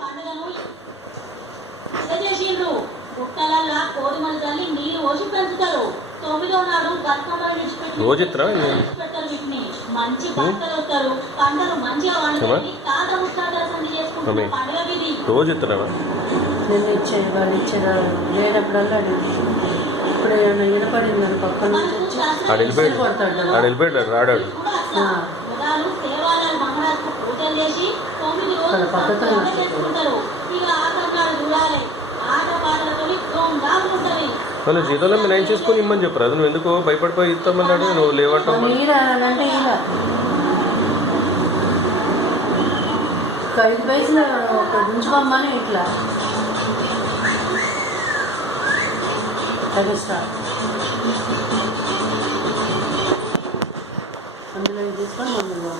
పండుగను చేసిండ్రు. పుట్టలల్లా కోరిమలు తల్లి నీళ్ళు పోసి పెంచుతారు. 9వ నాడు బతుకమ్మలు విడిచిపెట్టారు. వీటిని మంచి బట్టలు వస్తారు. పంటలు మంచిగా వండుకొని తాత ముత్తాతల సంధి చేసుకుంటున్న పండుగ ఇది. రోజు ఇస్తున్నావా? నేను ఇచ్చేది వాళ్ళు ఇచ్చారు లేనప్పుడల్లా ఇప్పుడు ఏమైనా వినపడింది అని పక్కన వెళ్ళిపోయాడు రాడాడు. దేవాలయాలు మంగళాలకు పూజలు చేసి 9 రోజులు చేసుకుంటారు. ఇక ఆటలు చూడాలి. ఆట పాటలతో ధూమ్ధాం ఉంటుంది. వాళ్ళు జీతంలో మీరు ఏం చేసుకుని ఇమ్మని చెప్పరు. అది నువ్వు ఎందుకు భయపడిపోయి ఇస్తామన్నాడు. నువ్వు లేవంటావు. అంటే ఇలా 5 పైసలు ఒక ఉంచుకోమ్మని ఇట్లా అందులో తీసుకొని మమ్మల్ని